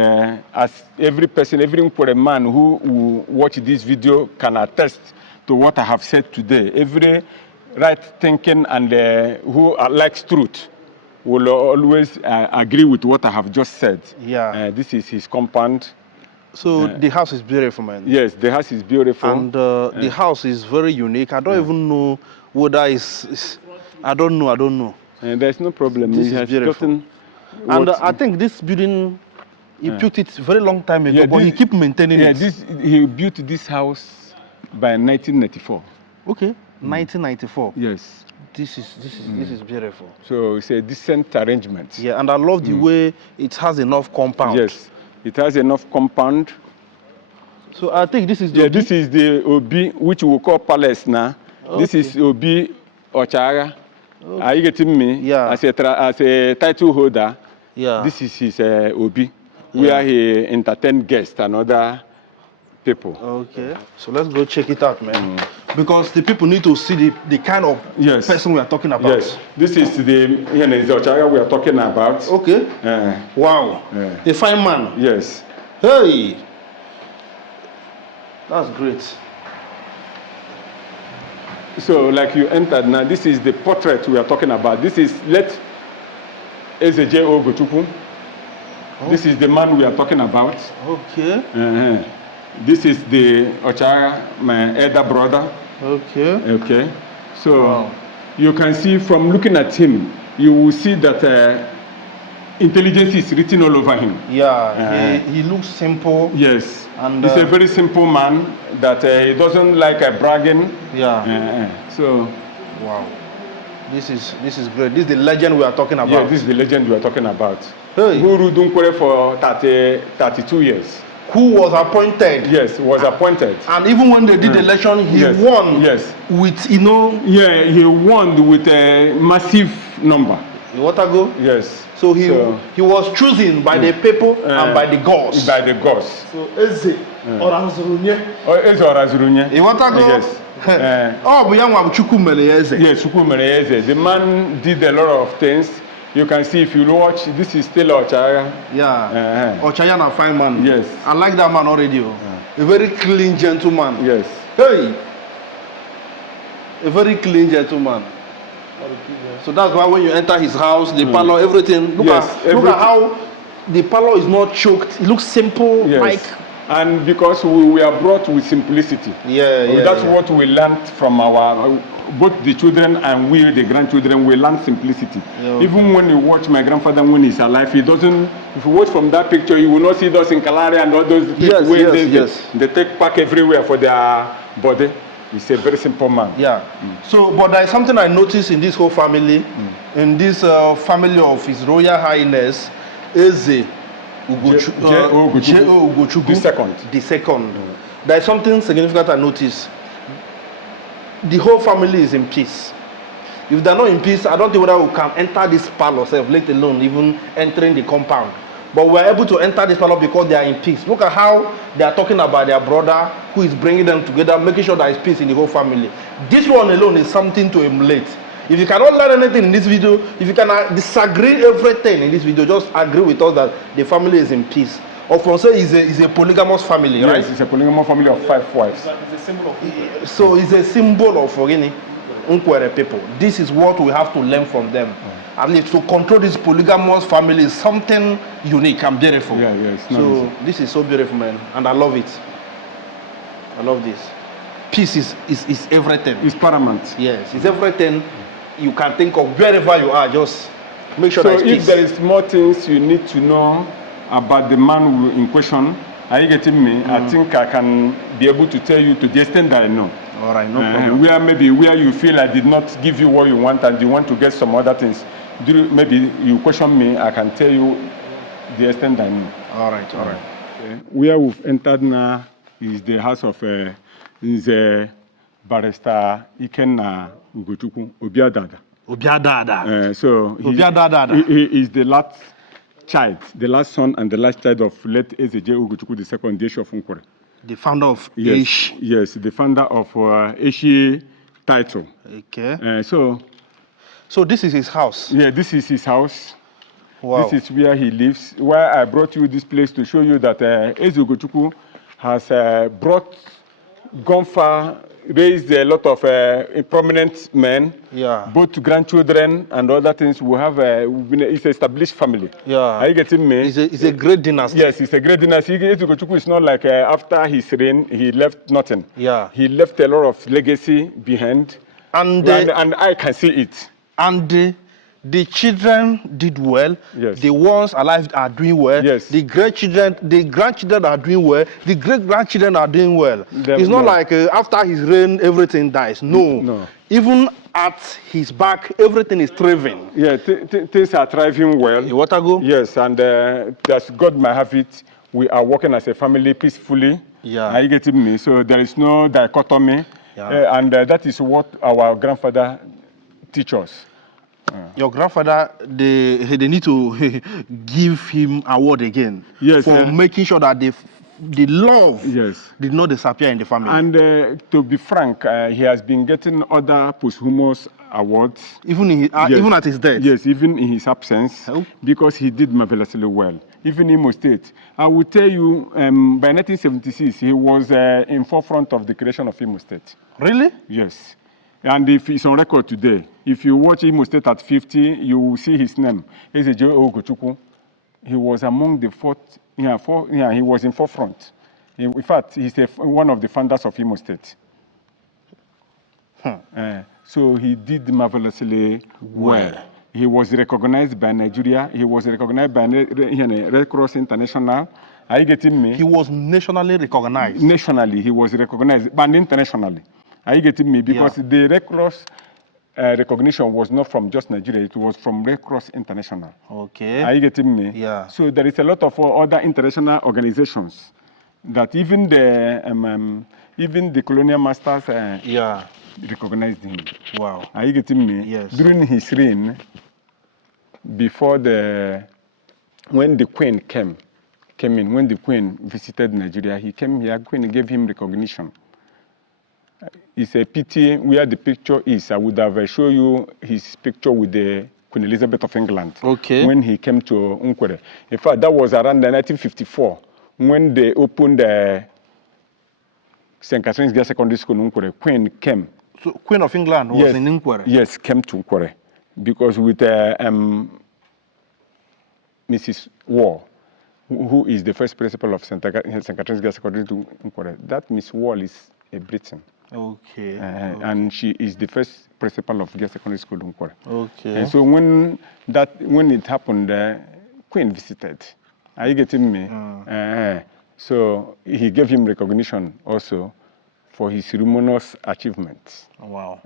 as every person, every Nkwerre man who will watch this video can attest to what I have said today. Every right thinking and who likes truth will always agree with what I have just said. Yeah. This is his compound. So the house is beautiful, man. Yes, the house is beautiful. And the house is very unique. I don't even know whether it's I don't know. There's no problem. This is beautiful. And I think this building, he built it very long time ago, but he keep maintaining it. He built this house by 1994. Okay, 1994. Yes. This is beautiful. So it's a decent arrangement. Yeah, and I love the way it has enough compound. Yes, it has enough compound. So I think this is the this is the Obi, which we call palace now. Okay. This is Obi Ochara. Okay. Are you getting me? Yeah. As a title holder, yeah. This is his Obi, where he entertained guests and other people. Okay. So let's go check it out, man. Because the people need to see the kind of person we are talking about. Yes. This is the Ochara we are talking about. Okay. Wow. A fine man. Yes. Hey. That's great. So, like you entered now, this is the portrait we are talking about. This is Eze J.O. Okay. This is the man we are talking about. Okay. This is the Ochara, my elder brother. Okay. Okay. So, you can see from looking at him, you will see that intelligence is written all over him. Yeah, he looks simple. Yes. And he's a very simple man that he doesn't like bragging. Yeah. So, wow. This is great. This is the legend we are talking about. Yeah, this is the legend we are talking about. Hey. Who ruled Nkwerre for 32 years. Who was appointed? Yes, was appointed. And even when they did the election, he won. Yes. With, Yeah, he won with a massive number. What I go? Yes. So he was chosen by the people and by the gods. By the gods. So Eze Orazurunye. Eze Orazurunye. What I go? Yes. Yes, Chukwu mere Eze. The man did a lot of things. You can see if you watch, this is still Ochara. Yeah. Ochara na fine man. Yes. I like that man already. A very clean gentleman. Yes. Hey. A very clean gentleman. So that's why when you enter his house, the parlor, everything, look at how the parlor is not choked. It looks simple, and because we are brought with simplicity. That's what we learned from both the children and we, the grandchildren, we learn simplicity. Even when you watch my grandfather when he's alive, he doesn't, if you watch from that picture, you will not see those in Kalari and all those people they take pack everywhere for their body. He's a very simple man. Yeah. So, but there's something I noticed in this whole family, in this family of His Royal Highness, Eze J.O. Ugochukwu, the second. There's something significant I noticed. the whole family is in peace. If they're not in peace, I don't think whether we can enter this parlor, let alone even entering the compound. But we're able to enter this parlor because they are in peace. Look at how they are talking about their brother who is bringing them together, making sure there is peace in the whole family. This one alone is something to emulate. If you cannot learn anything in this video, if you can disagree everything in this video, just agree with us that the family is in peace. Often say is a polygamous family, yes, right? Yes, it's a polygamous family of 5 wives. It's a symbol of so it's a symbol of Nkwerre people. This is what we have to learn from them. At least to control this polygamous family is something unique and beautiful. Yeah, yes. So this is so beautiful, man, and I love it. I love this. Peace is everything. It's paramount. Yes, it's everything you can think of wherever you are. Just make sure that so if there is more things you need to know about the man in question, are you getting me? I think I can be able to tell you to the extent that I know. All right, no problem. Where you feel I did not give you what you want and you want to get some other things, maybe you question me, I can tell you the extent I know. All right, all right. Okay. Where we've entered now is the house of the barrister Eze Ugochukwu, Obiadada. Obiadada. So he is the last child, the last son and the last child of late Eze J.O. Ugochukwu II, the Eshi of Nkwerre. The founder of Eshi. Yes, the founder of Eshi title. Okay. So this is his house. Yeah, this is his house. Wow. This is where he lives. Why I brought you this place to show you that Eze Ugochukwu has gone far, raised a lot of prominent men, both grandchildren and other things. We have it's an established family. Yeah. Are you getting me? It's a great dynasty. Yes, it's a great dynasty. Eze Ugochukwu is not like after his reign, he left nothing. Yeah. He left a lot of legacy behind. And I can see it. And the children did well. Yes. The ones alive are doing well. Yes. The grandchildren are doing well. The great-grandchildren are doing well. It's not like after his reign, everything dies. No. Even at his back, everything is thriving. Yeah, things are thriving well. You want to go? Yes, and as God might have it, we are working as a family peacefully. Yeah. Are you getting me? So there is no dichotomy. Yeah. And that is what our grandfather teach us. Your grandfather, they need to give him award again for making sure that the love did not disappear in the family. And to be frank, he has been getting other posthumous awards. Even at his death? Yes, even in his absence, because he did marvelously well. Even Imo State. I will tell you, by 1976, he was in forefront of the creation of Imo State. Really? Yes. And if it's on record today, if you watch Imo State at 50, you will see his name, Eze J.O. Ugochukwu. He was among the he was in forefront. In fact, he's one of the founders of Imo State. So he did marvelously well. He was recognized by Nigeria. He was recognized by Red Cross International. Are you getting me? He was nationally recognized. Nationally, he was recognized, but internationally. Are you getting me? Because the Red Cross recognition was not from just Nigeria, it was from Red Cross International. Okay. Are you getting me? Yeah. So there is a lot of other international organizations that even the colonial masters recognized him. Wow. Are you getting me? Yes. During his reign, before when the Queen came in, when the Queen visited Nigeria, he came here, Queen gave him recognition. It's a pity where the picture is. I would have shown you his picture with the Queen Elizabeth of England when he came to Nkwerre. In fact, that was around 1954 when they opened the St. Catherine's Girls Secondary School in Nkwerre. Queen came. So Queen of England was in Nkwerre? Yes, came to Nkwerre. Because with Mrs. Wall, who is the first principal of St. Catherine's Girls Secondary to Nkwerre, that Miss Wall is a Briton. Okay. And she is the first principal of Girls Secondary School in Nkwerre. Okay. And so when it happened, Queen visited. Are you getting me? So he gave him recognition also for his ceremonious achievements. Wow.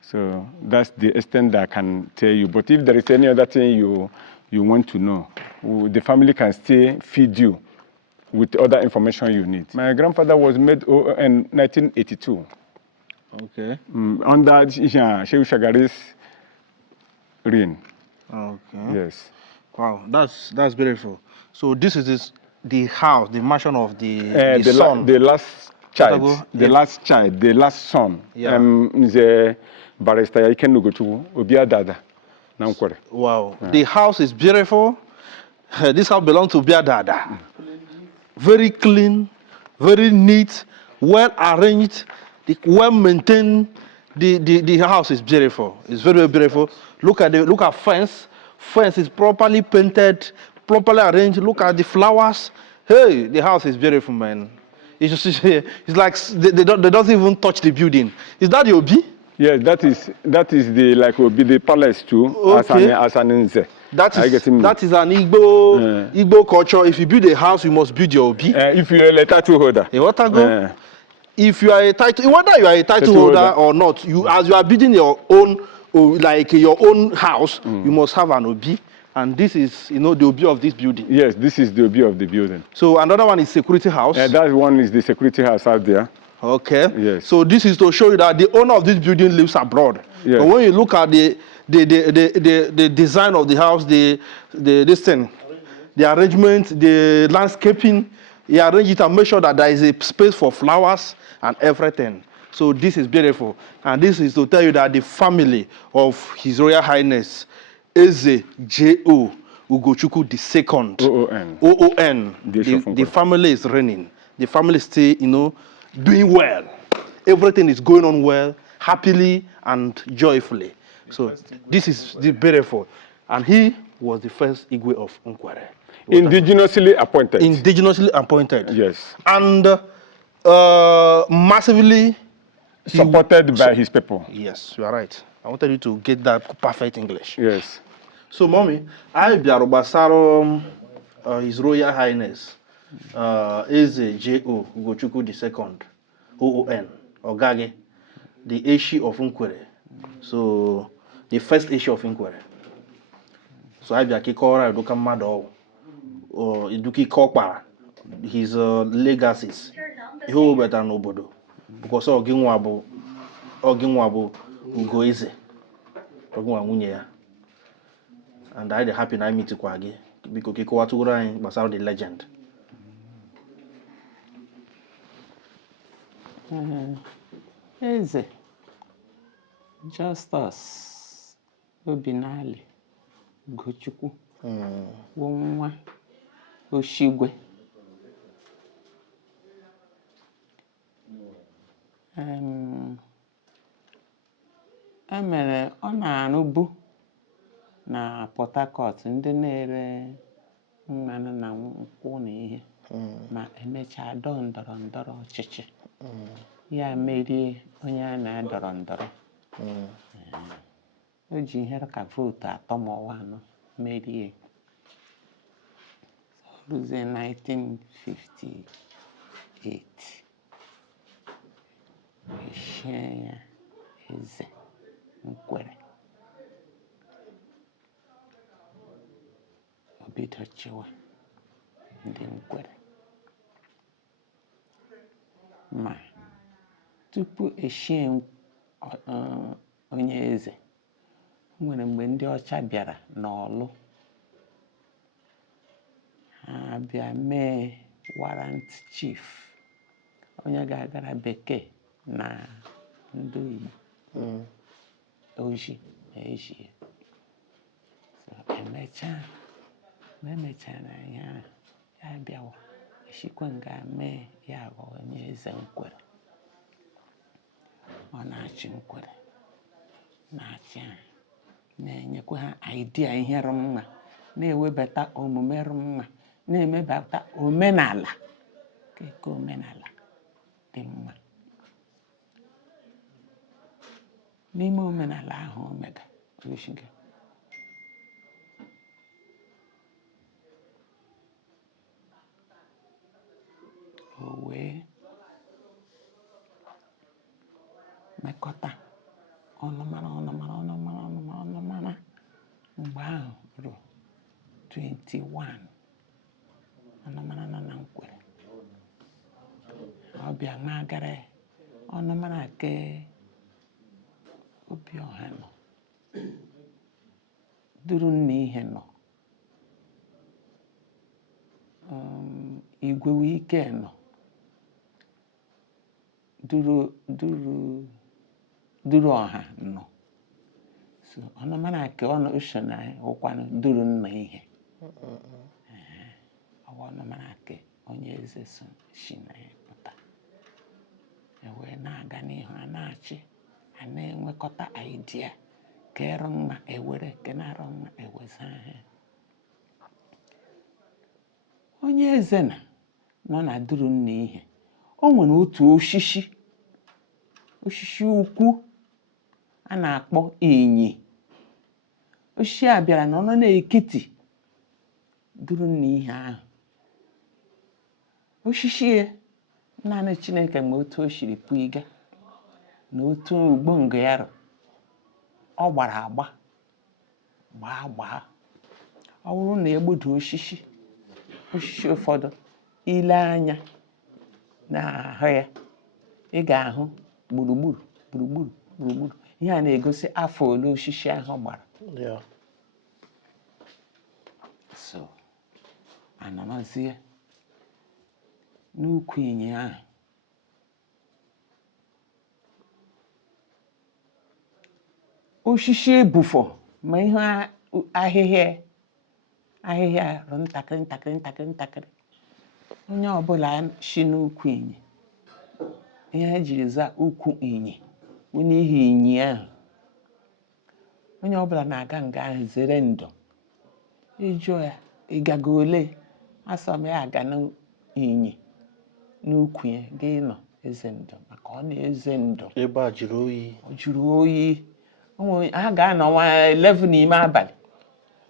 So that's the extent that I can tell you. But if there is any other thing you want to know, the family can still feed you with other information you need. My grandfather was made in 1982. Okay. Under Shehu Shagari's reign. Okay. Yes. Wow, that's beautiful. So this is the house, the mansion of the son. The last child, Whatever. the last son. Yeah. The barrister Eze Ugochukwu Obiadada na Nkwerre. Wow. The house is beautiful. This house belongs to Biadada. Very clean, very neat, well arranged, well maintained. The house is beautiful. It's very, very beautiful. Look at fence. Fence is properly painted, properly arranged. Look at the flowers. Hey, the house is beautiful, man. It's like they don't even touch the building. Is that the Obi? Yes, that is the like Obi the palace too. Okay. As an Nze. That is an Igbo culture. If you build a house, you must build your Obi. If you're a title holder. If you are a title, whether you are a title holder or not, as you are building your own, like your own house, you must have an Obi. And this is, the Obi of this building. Yes, this is the Obi of the building. So another one is security house. That one is the security house out there. Okay. Yes. So this is to show you that the owner of this building lives abroad. Yes. But when you look at the design of the house, the arrangement, the landscaping, he arranged it and make sure that there is a space for flowers and everything. So this is beautiful. And this is to tell you that the family of His Royal Highness Eze J.O. Ugochukwu II. OON. The family is reigning. The family is still, doing well. Everything is going on well, happily and joyfully. So this is beautiful. And he was the first Igwe of Nkwerre. Indigenously appointed. Indigenously appointed. Yes. And massively supported by his people. Yes, you are right. I wanted you to get that perfect English. Yes. So, mommy, I biara gbasara His Royal Highness Eze J.O. Ugochukwu II, OON, Ogage, the Eshi of Nkwerre. So, the first Eshi of Nkwerre. So, I biara kikora eduka mmadụ or eduki kokpa his legacies. Ihe o wetara n'obodo. Because oginwa bụ Ugo Eze. Oginwa nwunye ya. And I am happy na I meet you again because kikowa tugura anyị gbasara the legend. Eze Justus Obinali Ugochukwu bụ nwa Oshigwe. Emere ọ na-arụbu na Port Harcourt ndị na-ere mmanụ na nkwụ na ihe ma emechaa ndọrọ ndọrọ ọchịchị ya merie onye a na-adọrọ ndọrọ o ji ihe ka votu 3 ma ọ 4 merie ruzie 1958 eshie ya Eze Nkwerre obido chịwa ndị Nkwerre ma tupu eshie onye eze nwere mgbe ndị ọcha bịara n'Ọlụ ha bịa mee warrant chief onye ga-agara bekee na ndị Igbo oji eji emechara ya bịawa eshikwa nga mee ya ghọọ onye Eze Nkwerre ọ na-achị Nkwerre na-achị ha na-enyekwa ha idea ihe rụ mma na-ewebata omume rụ mma na-emebata omenala ka omenala dị mma n'ime omenala ahụ omega oshiga o wee mekọta ọnụmara mgbe ahụ ruo 21 ọnụmara nọ na Nkwerre ọ bịa magara ọnụmara ke obi ọha nọ, duru nna ihe nọ, igwe ike nọ, duru ọha nọ. So ọnụ mana ke ọnụ usho na ụkwanụ duru nna ihe. Ọnụ mana ke onye eze so shi na pụta. Ewe na-aga n'ihu a na-achị, a na-enwekọta idea ka ero mma ewere, ke na-arọ mma eweza ha. Onye eze nọ na duru nna ihe. O nwere otu oshishi ukwu a na-akpọ enyi. Oshishi a bịara na ọ nọ n'ekiti duru nna ihe ahụ. Oshishi naanị Chineke ma otu o shiri pụiga na otu ugbo nga ya rụ. Ọ gbara agba gbaa. Ọ bụrụ na egbudu oshishi ụfọdụ, ile anya n'ahụ ya, ị ga-ahụ gburugburu. Ihe a na-egosi afọ ole oshishi ahụ gbara. So anọzie n'ukwu ịnyịnya ahụ. Oshishi ebufọ ma ihe ahịhịa rụ ntakịrị. Onye ọbụla shi n'ukwu ịnyị, ihe ejiri za ukwu ịnyị bụ n'ihi ịnyị ahụ. Onye ọbụla na-aga nga ahụ zere ndụ. Ịjụọ ya, ịgago ole? Asọ m ya aga n'ịnyị n'ukwu ya ga ịnọ eze ndụ, maka ọ na-eze ndụ. Ebe a jụrụ oyi. Ọ jụrụ oyi. Ha ga-anọ nwa 11 n'ime abalị.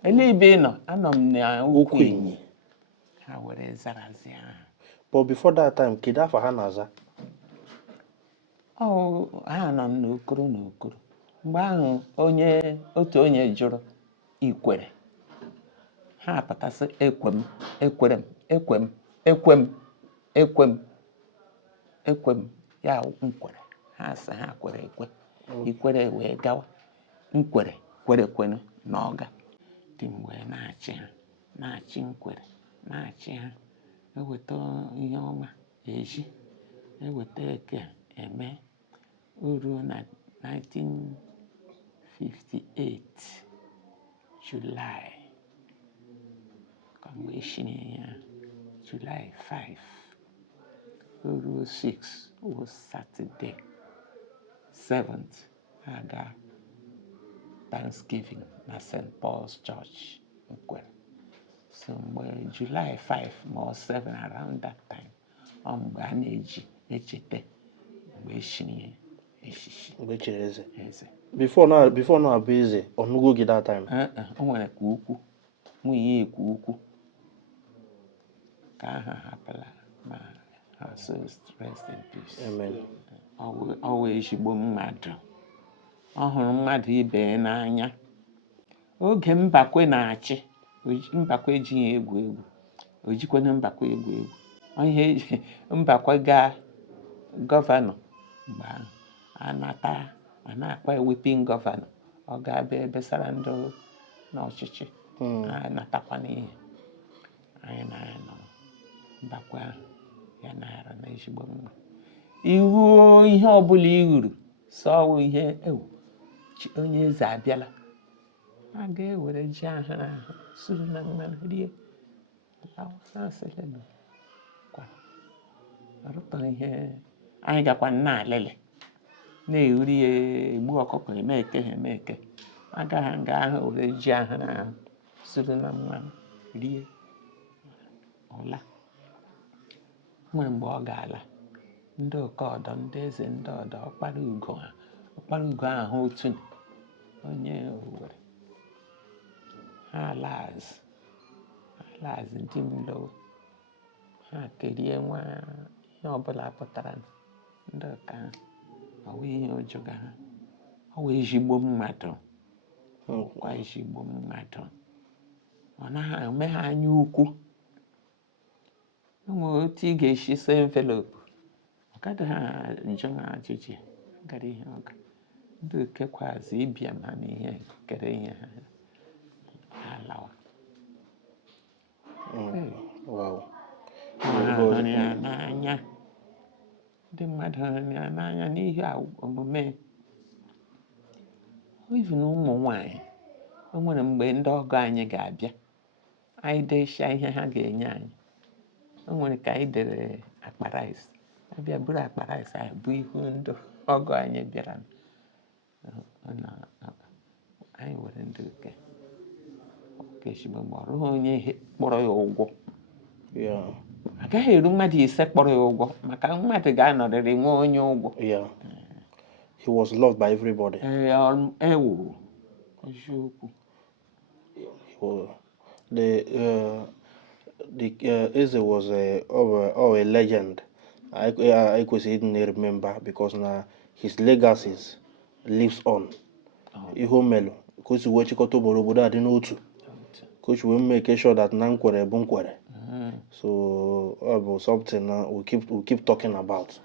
Ele ebe ị nọ? Anọ m n'ukwu ịnyị. Ha were zarazi ahụ. But before that time, kedu afọ ha na-aza? Ha nọ n'okoro. Mgbe ahụ otu onye jụrụ Nkwerre. Ha pụtasị ekwem ya Nkwerre. Ha sị ha kwere ekwe. Nkwerre wee gawa. Nkwerre kwerekwenu na ọga. Dị mgbe na-achị Nkwerre, na-achị ha. Eweta ihe ọma eji, eweta eke eme. O ruo na 1958 July, ka mgbe eshiri ya July 5, o ruo 6 was Saturday 7th, aga Thanksgiving na St. Paul's Church Nkwerre. So mgbe July 5 or 7 around that time, mgbe a na-eji echete mgbe eshiri echichi. Mgbe echiri eze. Eze. Before na abụ eze, ọnụgo gị that time? O nwere ka ukwu. Nwunye ekwu ukwu. Ka aha hapụla ma her soul rest in peace. Amen. Ọ wee ezigbo mmadụ. Ọ hụrụ mmadụ ibe n'anya. Oge Mbakwe na-achị, Mbakwe ejighị egwu. O jikwana Mbakwe egwu. Ihe Mbakwe ga gọvanọ mgbe ahụ. A na-akpa whipping gọvanọ. Ọ ga-abịa ebesara ndị n'ọchịchị. A natakwa n'ihe. Anyị na-anọ Mbakwe ahụ ya na-arụ na ezigbo mma. Iwu ihe ọbụla i huru sọọ ihe onye eze abịala. A ga-ewere ji ahụ suru na mmanụ rie. Arụtọ ihe anyị gakwa na-alele. Na-ewuri ya egbu ọkụkọ eme eke. Agaghị nga ahụ were ji ahụ suru na mmanụ rie. Ọla. Nwere mgbe ọ ga-ala. Ndị okeọdọ, ndị eze ndị ọdọ, ọkpara ugo ahụ otu onye Owerri. Ha alaazị ndị mlo. Ha kerie nwa ihe ọbụla pụtara ndị ụka ha. Ọ wụ ihe ojoga ha. Ọ wụ ezigbo mmadụ. Ọkwa ezigbo mmadụ. Ọ naghị eme ha anya ukwu. O nwere otu ị ga-esi see envelope. Ọ gaghị ha njọ na ajụjụ. Gara ihe ọga. ndị kekwazi ịbịa ma n'ihe kere ihe ha alawa. Wow. Hụrụ ya n'anya. Ndị mmadụ hụrụ ya n'anya n'ihe omume. Even ụmụ nwanyị, o nwere mgbe ndị ọgọ anyị ga-abịa, anyị dechaa ihe ha ga-enye anyị. O nwere ka anyị dere akpa rice, abịa buru akpa rice ahụ bụ ihu ndị ọgọ anyị bịara. Anyị were ndị okechigbo ma ọ rụghị onye kpọrọ ya ụgwọ. Agaghị eru mmadụ ise kpọrọ ya ụgwọ maka mmadụ ga-anọrịrị nwe onye ụgwọ. He was loved by everybody. Ewu. The Eze was a legend. I could say didn't remember because now his legacies lives on. Ihe melu, coach we chikoto borobodo adi n'otu. Coach we make sure that Nkwerre bụ Nkwerre. So something we keep talking about.